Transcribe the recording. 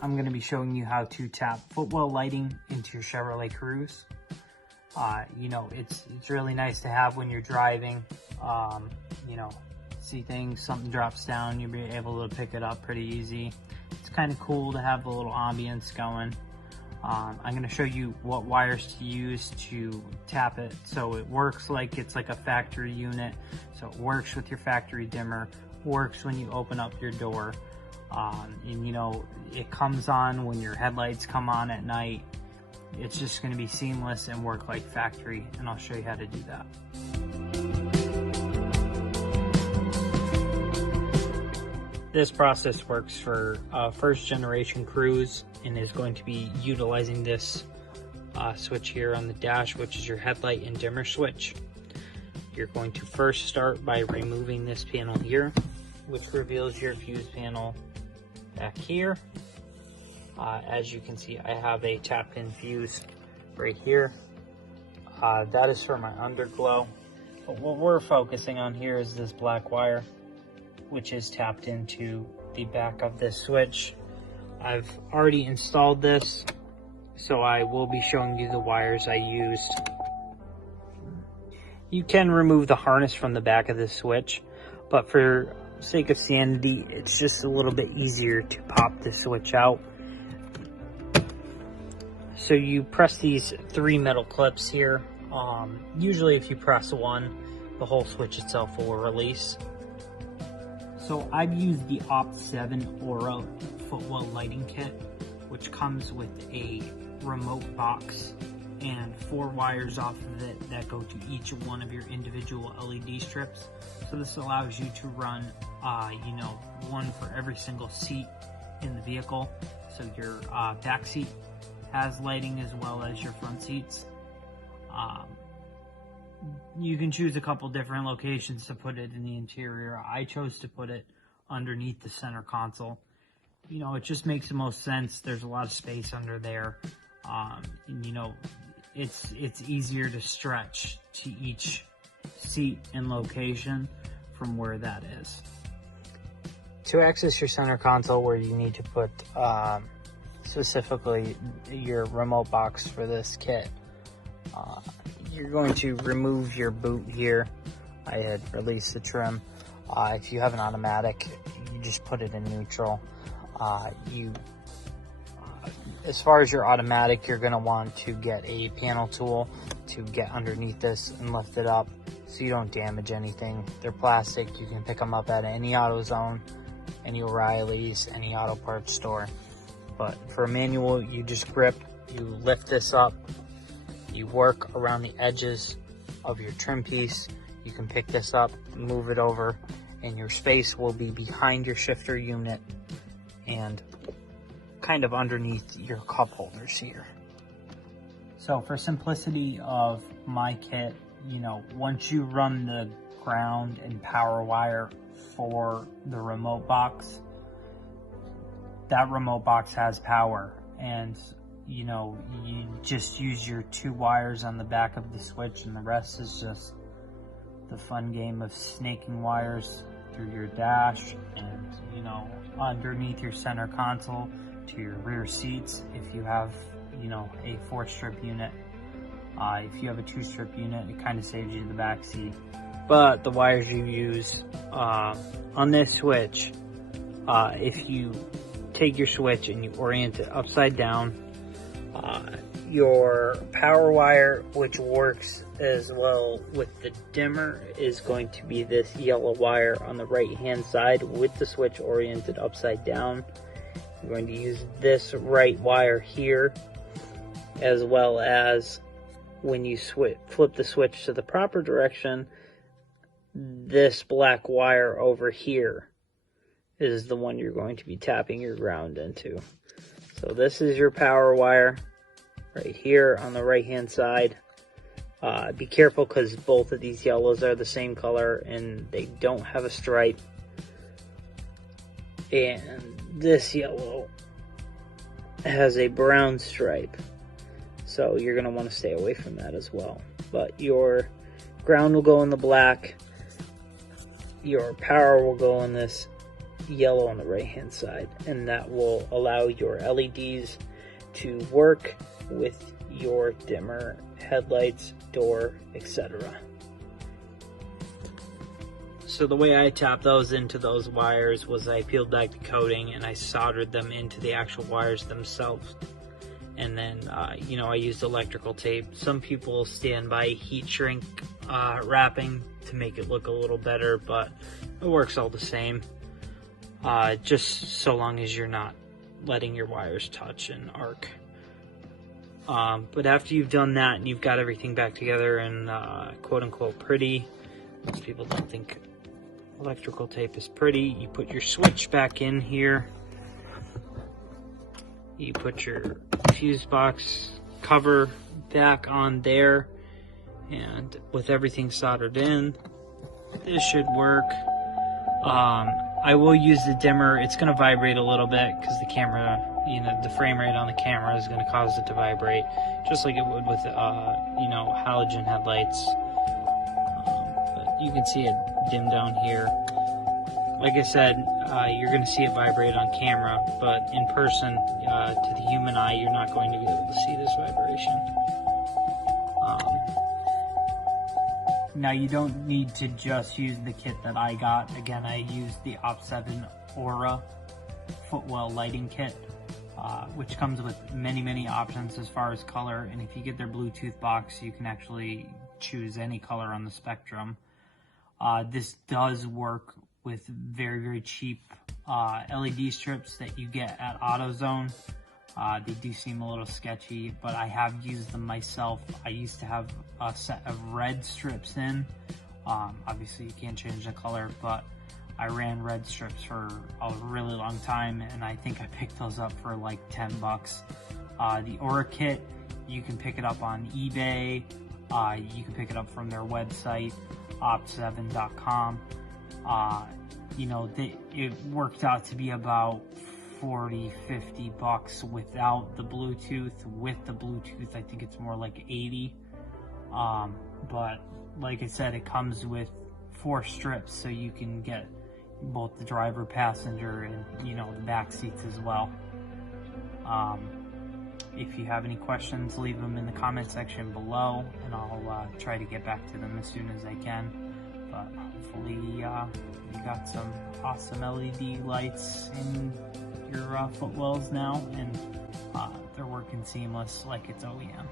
I'm going to be showing you how to tap Footwell lighting into your Chevrolet Cruze. You know, it's really nice to have when you're driving. You know, see things, something drops down, you'll be able to pick it up pretty easy. It's kind of cool to have the little ambience going. I'm going to show you what wires to use to tap it so it works like it's like a factory unit. So it works with your factory dimmer, works when you open up your door. And you know, it comes on when your headlights come on at night. It's just going to be seamless and work like factory, and I'll show you how to do that. This process works for first generation Cruze and is going to be utilizing this switch here on the dash, which is your headlight and dimmer switch. You're going to first start by removing this panel here, which reveals your fuse panel back here. As you can see, I have a tap pin fuse right here. That is for my underglow. But what we're focusing on here is this black wire, which is tapped into the back of this switch. I've already installed this, so I will be showing you the wires I used. You can remove the harness from the back of this switch, but for sake of sanity, it's just a little bit easier to pop the switch out. So you press these 3 metal clips here. Usually if you press one, the whole switch itself will release. So I've used the Opt7 Aura Footwell lighting kit, which comes with a remote box and 4 wires off of it that go to each one of your individual LED strips. So this allows you to run, you know, one for every single seat in the vehicle. So your back seat has lighting as well as your front seats. You can choose a couple different locations to put it in the interior. I chose to put it underneath the center console. You know, it just makes the most sense. There's a lot of space under there. And you know, it's easier to stretch to each seat and location from where that is. To access your center console, where you need to put specifically your remote box for this kit, you're going to remove your boot here. I had released the trim. If you have an automatic, you just put it in neutral. As far as your automatic, you're going to want to get a panel tool to get underneath this and lift it up so you don't damage anything. They're plastic. You can pick them up at any AutoZone, any O'Reilly's, any auto parts store. But for a manual, you just grip, you lift this up, you work around the edges of your trim piece. You can pick this up, move it over, and your space will be behind your shifter unit and kind of underneath your cup holders here. So for simplicity of my kit, you know, once you run the ground and power wire for the remote box, that remote box has power, and you know, you just use your 2 wires on the back of the switch, and the rest is just the fun game of snaking wires through your dash and, you know, underneath your center console to your rear seats if you have, you know, a 4-strip unit. If you have a 2-strip unit, it kind of saves you the back seat. But the wires you use on this switch, if you take your switch and you orient it upside down, your power wire, which works as well with the dimmer, is going to be this yellow wire on the right hand side with the switch oriented upside down. You're going to use this right wire here, as well as when you flip the switch to the proper direction, this black wire over here is the one you're going to be tapping your ground into. So this is your power wire right here on the right hand side. Be careful because both of these yellows are the same color and they don't have a stripe. And this yellow has a brown stripe, so you're going to want to stay away from that as well. But your ground will go in the black, your power will go in this yellow on the right hand side, and that will allow your LEDs to work with your dimmer, headlights, door, etc. So the way I tapped those into those wires was I peeled back the coating and I soldered them into the actual wires themselves. And then, you know, I used electrical tape. Some people stand by heat shrink wrapping to make it look a little better, but it works all the same. Just so long as you're not letting your wires touch and arc. But after you've done that and you've got everything back together and quote unquote pretty, most people don't think electrical tape is pretty, you put your switch back in here. You put your fuse box cover back on there, and with everything soldered in, this should work. I will use the dimmer. It's going to vibrate a little bit because the camera, you know, the frame rate on the camera is going to cause it to vibrate, just like it would with, you know, halogen headlights. But you can see it dim down here. Like I said, you're going to see it vibrate on camera, but in person, to the human eye, you're not going to be able to see this vibration. Now, you don't need to just use the kit that I got. Again, I used the Op7 Aura Footwell lighting kit, which comes with many options as far as color. And if you get their Bluetooth box, you can actually choose any color on the spectrum. This does work with very cheap LED strips that you get at AutoZone. They do seem a little sketchy, but I have used them myself. I used to have a set of red strips in. Obviously you can't change the color, but I ran red strips for a really long time, and I think I picked those up for like 10 bucks. The Aura kit, you can pick it up on eBay. You can pick it up from their website, op7.com. You know, it worked out to be about 40-50 bucks without the Bluetooth. With the Bluetooth, I think it's more like 80. But like I said, it comes with 4 strips, so you can get both the driver, passenger, and, you know, the back seats as well. If you have any questions, leave them in the comment section below, and I'll try to get back to them as soon as I can. But hopefully you got some awesome LED lights in your Footwells now, and they're working seamless like it's OEM.